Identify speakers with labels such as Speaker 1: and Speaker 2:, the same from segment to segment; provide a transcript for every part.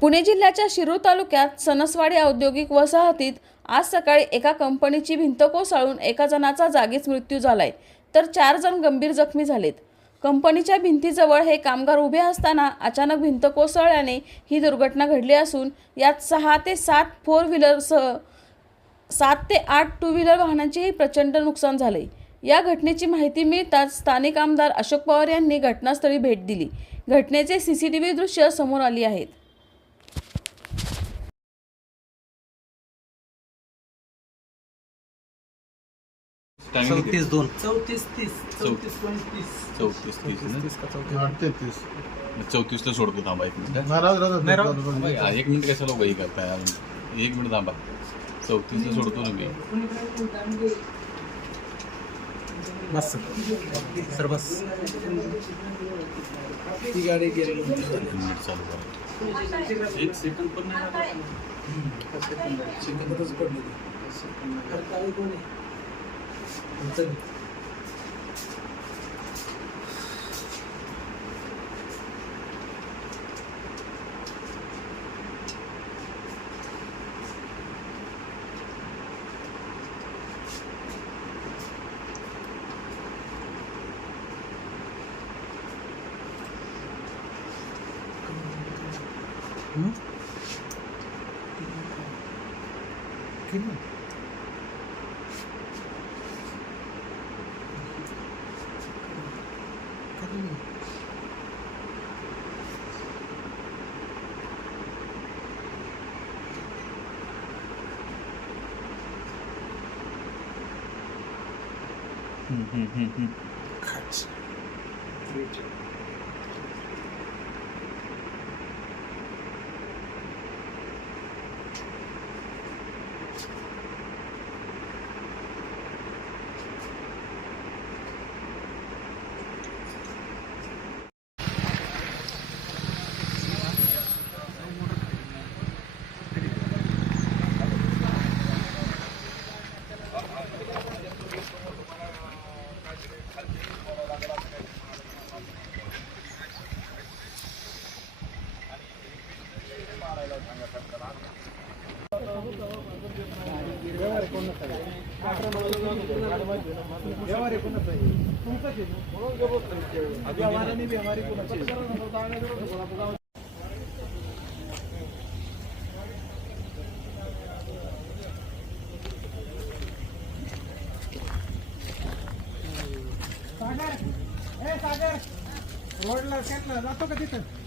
Speaker 1: पुणे जिल्ह्याच्या शिरूर तालुक्यात सनसवाडी औद्योगिक वसाहतीत आज सकाळी एका कंपनीची भिंत कोसळून एका जणाचा जागीच मृत्यू झालाय तर चार जण गंभीर जखमी झालेत. कंपनीच्या भिंतीजवळ हे कामगार उभे असताना अचानक भिंत कोसळल्याने ही दुर्घटना घडली असून यात सहा ते सात फोर व्हीलरसह सात ते आठ टू व्हीलर वाहनांचेही प्रचंड नुकसान झाले या घटनेची माहिती मिळताच स्थानिक आमदार अशोक पवार यांनी घटनास्थळी भेट दिली. घटनेचे सी सी टी व्ही दृश्य समोर आली आहेत.
Speaker 2: चौतीस दोन.
Speaker 3: चौतीस तीस. चौतीस पंचवीस.
Speaker 4: चौतीस तीस ना?
Speaker 5: तेहतीस.
Speaker 4: चौतीसला सोडतो थांबा एक मिनिट
Speaker 5: नाही राहू दे, राहू दे.
Speaker 2: नाही, राहू दे.
Speaker 4: थांबा, एक मिनिट कशाला करताय? एक मिनिट थांबा. चौतीसला सोडतो ना मी
Speaker 2: बस. सर बस.
Speaker 3: ती गाडी गेली
Speaker 4: एक मिनिट चालू करा. एक सेकंड पण नाही लागला.
Speaker 3: सेकंदच पडली 일단 응?
Speaker 4: 그냥 Mm-hmm, mm-hmm, mm-hmm. Cut. Three, two.
Speaker 3: सागर रोडला सेटला जातो का तिथं?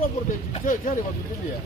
Speaker 3: Proper day. Jadi, jadi waktu dia.